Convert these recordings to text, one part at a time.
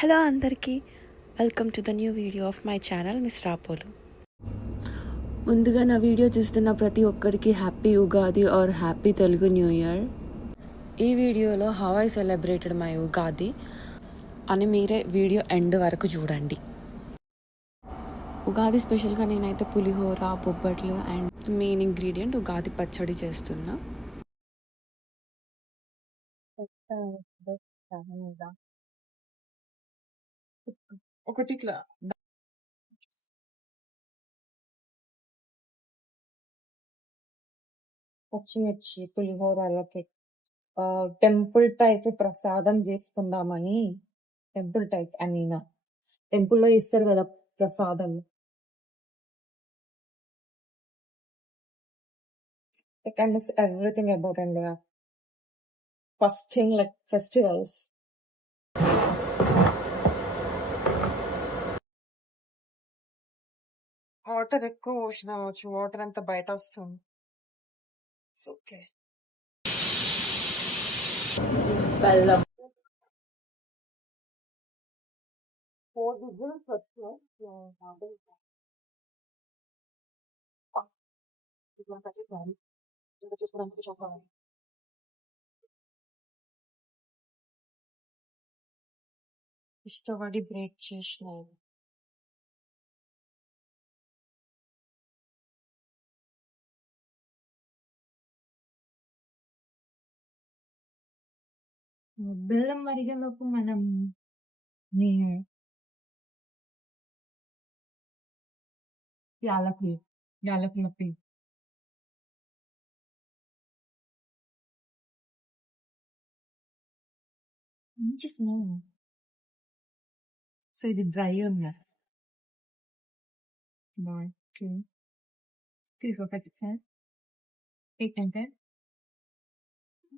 Hello అందరికీ welcome to the new video of my channel miss Rapolu. ముందుగా నా video చూస్తున్న ప్రతి ఒక్కరికి happy Ugadi or happy Telugu new year. ఈ వీడియోలో how I celebrated my Ugadi అని మీరే వీడియో ఎండ్ వరకు చూడండి. ఉగాది స్పెషల్గా నేనైతే పులిహోర, బొబ్బట్లు అండ్ మెయిన్ ఇంగ్రీడియంట్ ఉగాది పచ్చడి చేస్తున్నా. ఒకటి ఇట్లా పచ్చిమిర్చి పులిహోరలకి టెంపుల్ టైప్ ప్రసాదం చేసుకుందామని. టెంపుల్ టైప్ ఐ మీన్ టెంపుల్లో ఇస్తారు కదా ప్రసాదం. Like I miss everything about India. First thing like festivals. Water ఎక్కువ పోసిన వాటర్ అంతా బయట వస్తుంది. ఓకే. బెల్లం 4 విజిల్స్ వచ్చాయి. చూసుకోవడానికి చూడాలి. ఇష్టపడి బ్రేక్ చేసినాయి. బెల్లం మరిగేలోపు మనం నేను యాలకుల టీ మంచి స్మెల్. సో ఇది డ్రై ఉంది. 1 2 3 4 5 6 7 8 9 10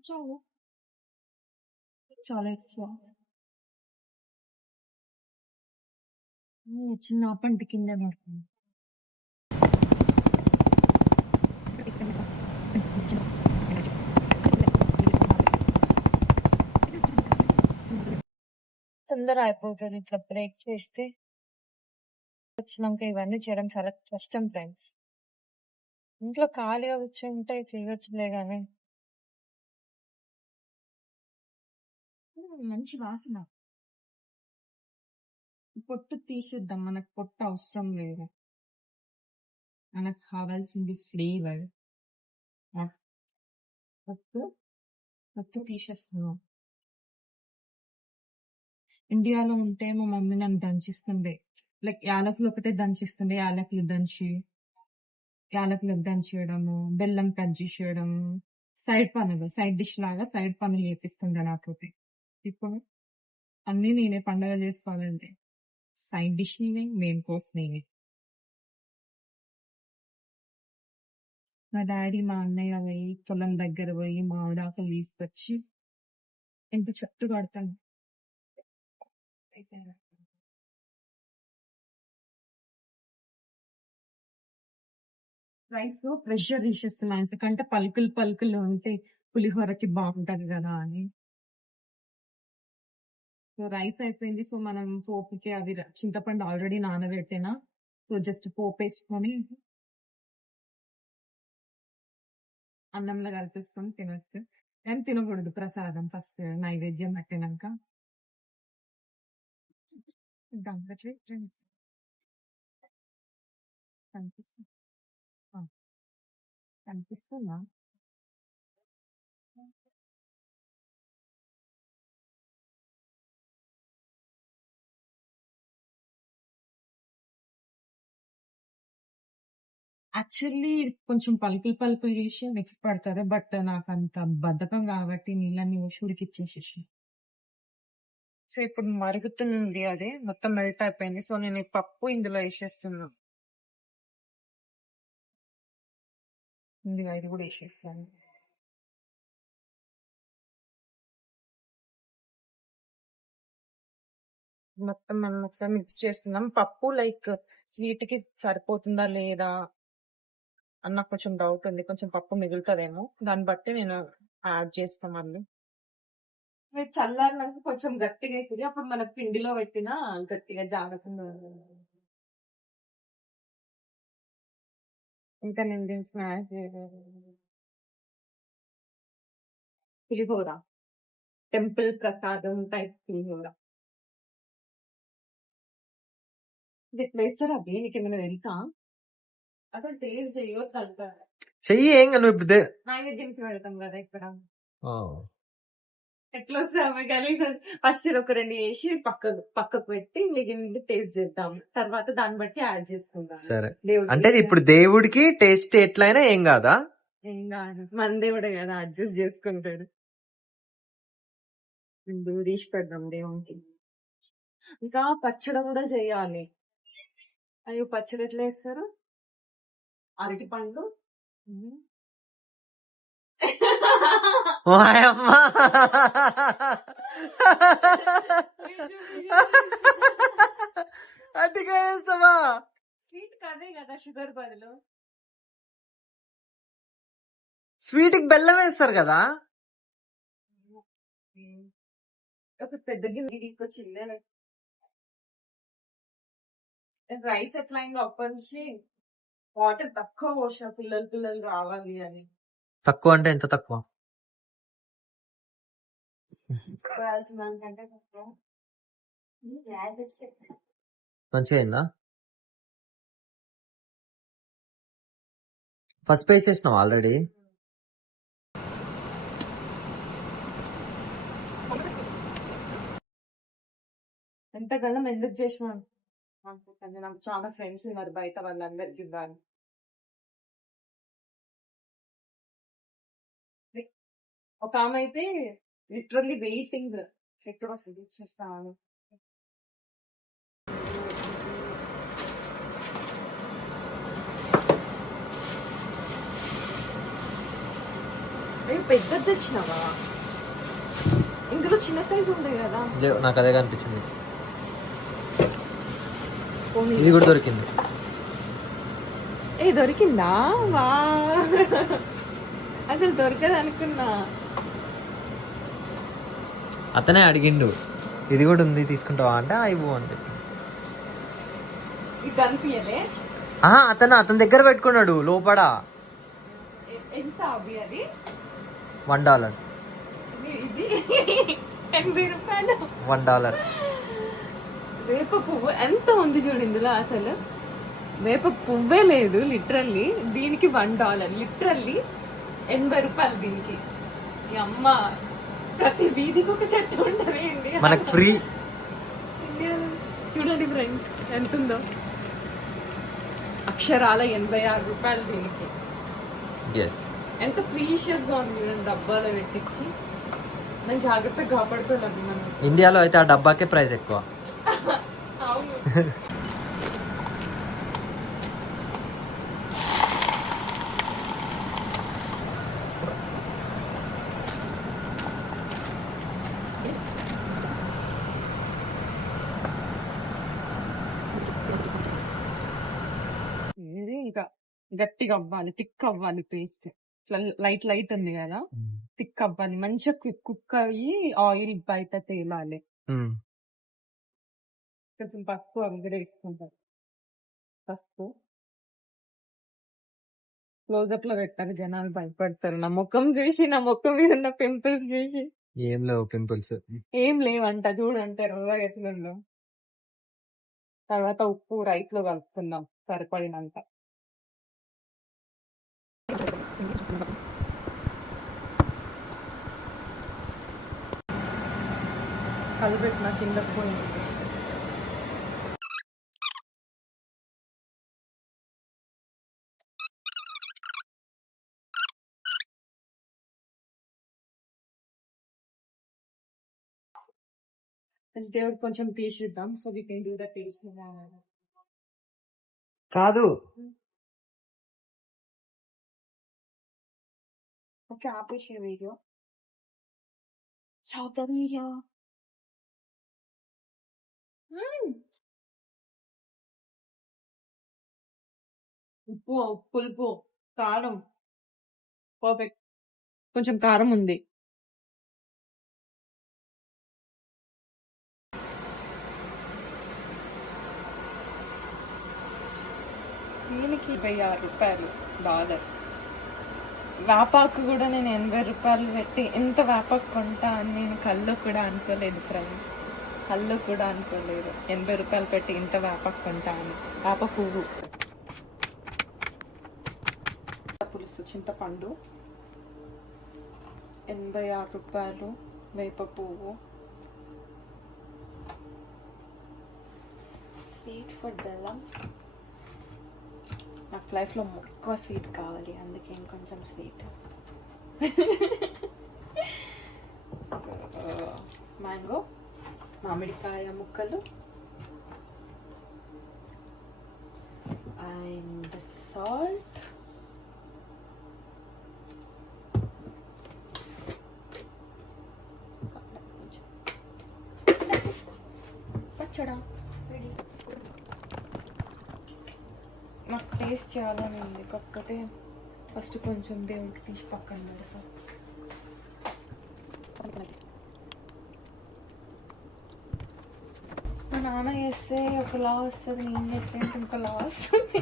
చాలు చాలా ఎక్కువ. చిన్న పంట కింద పడుతుంది. తొందర అయిపోతుంది ఇట్లా బ్రేక్ చేస్తే. వచ్చినాక ఇవన్నీ చేయడం చాలా కష్టం ఫ్రెండ్స్. ఇంట్లో ఖాళీగా కూర్చుంటే చేయవచ్చులే కానీ మంచి వాసన. పొట్టు తీసేద్దాం, మనకు పొట్టు అవసరం లేదు. మనకు కావాల్సింది ఫ్లేవర్. పొట్టు తీసేస్తున్నాం. ఇండియాలో ఉంటే మా మమ్మీ నన్ను దంచిస్తుంది. లైక్ యాలకులు ఒకటే దంచిస్తుంది. యాలకులు దంచేయడము, బెల్లం కట్ చేసేయడము, సైడ్ పనులు, సైడ్ డిష్ లాగా సైడ్ పనులు చేపిస్తుంది నాతోటి. ఇప్పుడు అన్ని నేనే పండగ చేసుకోవాలంటే సైడ్ డిష్ నేనే, మెయిన్ కోర్స్ నేనే. మా డాడీ మా అన్నయ్య పోయి పొలం దగ్గర పోయి మామిడాకులు తీసుకొచ్చి ఎంత చెట్టు కడతాను. రైస్ లో ప్రెషర్ తీసేస్తున్నా, ఎందుకంటే పలుకులు ఉంటే పులిహోరకి బాగుంటది కదా అని. సో రైస్ అయిపోయింది. సో మనం పోపుకి అవి చింతపండు ఆల్రెడీ నానబెట్టినా. సో జస్ట్ పోపు వేసుకొని అన్నంలో కలిపేసుకొని తినొచ్చు. ఏం తినకూడదు ప్రసాదం ఫస్ట్ నైవేద్యం పెట్టినాక. ఫ్రెండ్స్ కనిపిస్తుందా? యాక్చువల్లీ కొంచెం పలుకులు చేసి మిక్స్ పడతారు. బట్ నాకు అంత బద్ధకం కాబట్టి నీళ్ళని ఉడికిచ్చేసేసి. సో ఇప్పుడు మరుగుతుంది, అది మొత్తం మెల్ట్ అయిపోయింది. సో నేను ఈ పప్పు ఇందులో వేసేస్తున్నా. ఇది కూడా వేసేస్తాను. మొత్తం మనం ఒకసారి మిక్స్ చేసుకుందాం. పప్పు లైక్ స్వీట్ కి సరిపోతుందా లేదా అన్న కొంచెం డౌట్ ఉంది. కొంచెం పప్పు మిగులుతుందేమో, దాన్ని బట్టి నేను యాడ్ చేస్తాం మళ్ళీ. మీరు చల్లారినాక కొంచెం గట్టిగా అవుతుంది. అప్పుడు మన పిండిలో పెట్టినా గట్టిగా జాగ్రత్తగా. ఇంకా నేను స్నాక్స్ పులిహోర, టెంపుల్ ప్రసాదం టైప్ పులిహోర. ఇది ఎట్లా వేస్తారా అది? నీకేమైనా తెలుసా? అసలు టేస్ట్ చేయొద్దు అంటారు. చెయ్యి ఏం నువ్వు ఇప్పుడు నైవేద్యంకి పెడతాం కదా ఇక్కడ. ఓ, ఎట్లా వస్తాయి గలీజ్. ఫస్ట్ ఒక 2 వేసి పక్కకు పెట్టి మిగిలింది టేస్ట్ చేద్దాం. తర్వాత దాన్ని బట్టి యాడ్ చేసుకుందాం. సరే. దేవుడికి అంటే ఇప్పుడు దేవుడికి టేస్ట్ ఎట్లయినా ఏం కాదా? ఏం కాదు, మన దేవుడే కదా, అడ్జస్ట్ చేసుకుంటాడు. తీసి పెడదాం దేవునికి. ఇంకా పచ్చడి కూడా చేయాలి. అయ్యో, పచ్చడి ఎట్లా వేస్తారు? అరటి పండు వాయమ్మా అట్టిగా వేస్తావా? స్వీట్ కదే కదా, షుగర్ బదులు. స్వీట్ కి బెల్లం వేస్తారు కదా. ఒక పెద్ద గిన్నె తీసుకొచ్చిందే రైస్ ఎట్లా అయిందో అప్పటి నుంచి వాటర్ తక్కువ పోసిన పిల్లలు రావాలి అని. తక్కువ అంటే ఎంత తక్కువ? మంచిగా అయిందా? ఫస్ట్ పేజ్ చేసినావు ఆల్రెడీ. ఎంతకాలం ఎందుకు చేసినాను అనుకుంటుంది. నాకు చాలా ఫ్రెండ్స్ ఉన్నారు బయట, వాళ్ళందరికీ ఇవ్వాలి. ఒక ఆమె అయితే లిటరల్లీ వెయిటింగ్ ఎక్కడ వస్తుంది ఇచ్చేస్తాను. అయ్యో, పెద్దది తెచ్చినావా? ఇందులో చిన్న సైజు ఉంది కదా. నాకు అదే కనిపించింది. ఇది కూడా దొరికింది. దొరికిందా? వా, అసలు దొరకదు అనుకున్నా. అతనే అడిగిండు, ఇది కూడా ఉంది తీసుకుంటావా అంటే అయిపో అని చెప్పి. ఇది కనిపించలే. అతని దగ్గర పెట్టుకున్నాడు లోపల. ఎంత అవి? అది $1. ఇది 80 రూపాయలు. $1. వేప పువ్వు ఎంత ఉంది చూడు ఇందులో. అసలు వేప పువ్వే లేదు లిటరల్లీ. దీనికి $1, లిటరల్లీ 80 రూపాయలు దీనికి. ఈ అమ్మ, ప్రతి వీధికి ఒక చెట్టు ఉంటుంది మనకు ఫ్రీ. చూడండి ఫ్రెండ్స్ ఎంత ఉందో. అక్షరాల 86 రూపాయలు దీనికి. ఎంత ప్రీషియస్ గా ఉంది చూడండి, డబ్బాలో పెట్టించి. నేను జాగ్రత్తగా కాపాడుకోలేదు మనం. ఇండియాలో అయితే ఆ డబ్బాకే ప్రైస్ ఎక్కువ. అవును. ఇది ఇంకా గట్టిగా అవ్వాలి, థిక్ అవ్వాలి పేస్ట్. లైట్ లైట్ ఉంది కదా, థిక్ అవ్వాలి, మంచిగా కుక్ అయ్యి ఆయిల్ బయట తేలాలి. కొంచెం పసుపు అవి కూడా వేసుకుంటారు. పసుపు క్లోజప్ లో పెట్టాలి, జనాలు భయపడతారు నా ముఖం చూసి, నా ముఖం మీద ఉన్న పింపుల్స్ చూసి. ఏం లేవు పింపుల్స్, ఏం లేవంట, చూడంటే రోజా ఎట్లుందో. తర్వాత ఉప్పు రైస్ లో కలుపుకుందాం సరిపడినంత. కలిపెట్టిన కింద పోయింది. దేవుడు కొంచెం తీసిద్దాం, so we can do the taste. కాదు ఓకే, ఆపేసే వీడియో. Stop the video. ఉప్పు, పులుపు, కారం పర్ఫెక్ట్. కొంచెం కారం ఉంది. దీనికి 26 రూపాయలు డాలర్. వేపాకు కూడా నేను 80 రూపాయలు పెట్టి ఇంత వేపాకు కొంటా అని నేను కళ్ళు కూడా అనుకోలేదు ఫ్రెండ్స్. కళ్ళు కూడా అనుకోలేదు 80 రూపాయలు పెట్టి ఇంత వేపాకు కొంటా అని. వేప పువ్వు పులుసు చింతపండు 86 రూపాయలు. వేప పువ్వు, స్వీట్ ఫుడ్ బెల్లం. నాకు లైఫ్లో ఎక్కువ స్వీట్ కావాలి, అందుకే ఇంకొంచెం స్వీట్. మ్యాంగో, మామిడికాయ ముక్కలు అండ్ సాల్ట్. పచ్చడా రెడీ. నాకు టేస్ట్ చేయాలని ఉంది, కాకపోతే ఫస్ట్ కొంచెం దేవుడికి తీసి పక్కన పెడతా. మా నాన్న చేస్తే ఒకలా వస్తుంది, నేను చేస్తే ఇంకొకలా వస్తుంది.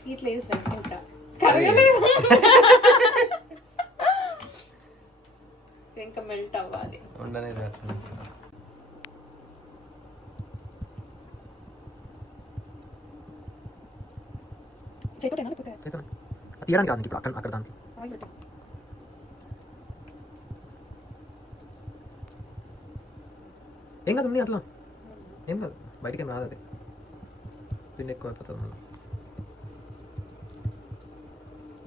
స్వీట్ లేదు సార్, ఇంకా కరగలేదు, ఇంకా మెల్ట్ అవ్వాలి. తీయడానికి రాదు ఇప్పుడు అక్కడ దానికి. ఏం కాదు ఉంది అట్లా, ఏం కాదు, బయటికి ఏం రాదు. అది పిండి ఎక్కువ అయిపోతుంది మనం.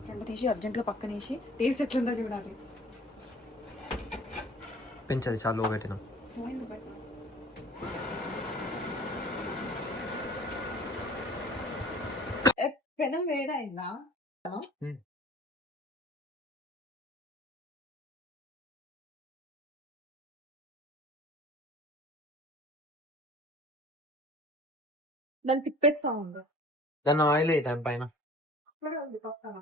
రెండు తీసి అర్జెంట్గా పక్కన వేసి టేస్ట్ ఎట్లుందో చూడాలి. పెంచది చాలా లో పెట్టినా. పెనం వేడైందా? దాన్ని తిప్పేస్తా ఉంది. దాన్ని ఆయిల్ అవుతాం పైన. పక్కన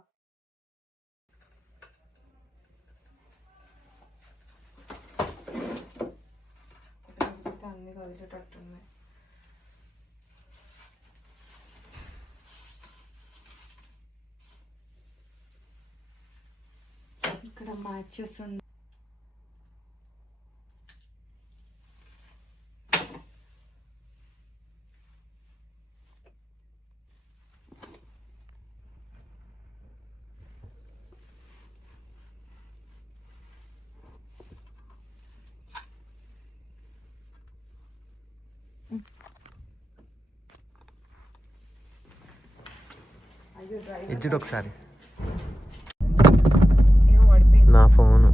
అన్ని కలిసేటట్టున్నాయి. ఇక్కడ మ్యాచెస్ ఉన్నాయి. ఇచ్చుడు ఒకసారి. ఏమో పడిపోయింది నా ఫోను.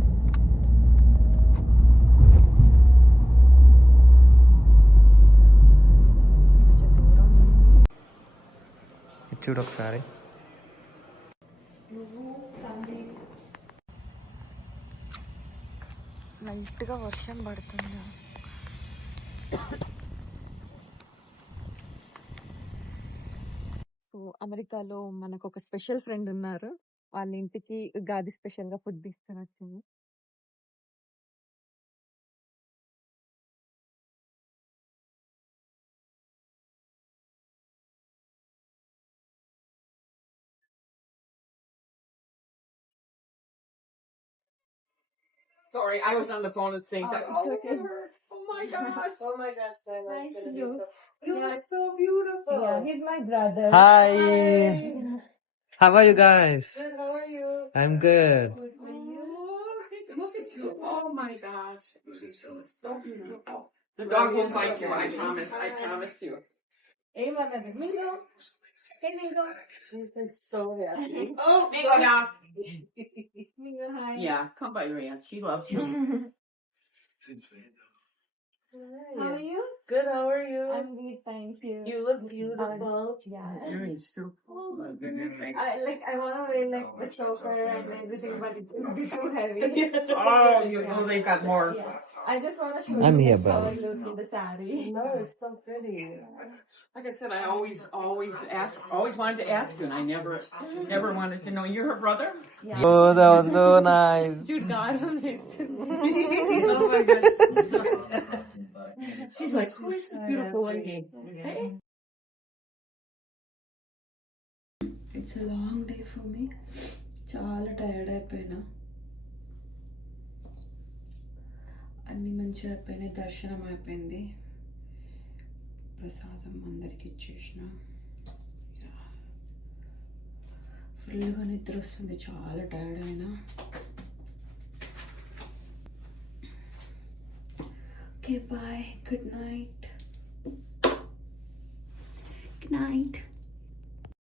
ఇచ్చుడు ఒకసారి. లైట్గా వర్షం పడుతుంది. సో అమెరికాలో మనకు ఒక స్పెషల్ ఫ్రెండ్ ఉన్నారు. వాళ్ళ ఇంటికి ఉగాది స్పెషల్ గా ఫుడ్ తీసుకొని వచ్చింది. Sorry, I was on the phone at the same time. It's okay. Oh my gosh. Oh my gosh, Nice to you. You are so beautiful. Yeah, he's my brother. Hi. How are you guys? Good, how are you? I'm good. Look at you. Oh my gosh. So beautiful. The dog will bite you, I promise. I promise you. ఏమన్నది? Mingo. Hey Mingo. She's like so happy. Oh, Mingo now. Mingo, hi. Yeah, come by your aunt. She loves you. How are you? Good, how are you? I'm good, thank you. You look beautiful. Yeah. Nice too. Oh my goodness. I wanna wear like the choker and everything, but it would be too heavy. Oh, they've got more. Yeah. I just wanna show I'm you here, like how I buddy. look in the sari. No, it's so pretty. Like I said, I always wanted to ask you, and I never wanted to know. You're her brother? Yeah. Oh, that was so nice. Dude, God, Oh my goodness. She's like, who is this beautiful lady? It's a long day for me. చాలా tired అయిపోయినా. అన్నీ మంచిగా అయిపోయినాయి. దర్శనం అయిపోయింది. ప్రసాదం అందరికి ఇచ్చేసిన. ఫుల్గా నిద్ర వస్తుంది. చాలా టైర్డ్ అయినా. Okay bye. Good night. Good night.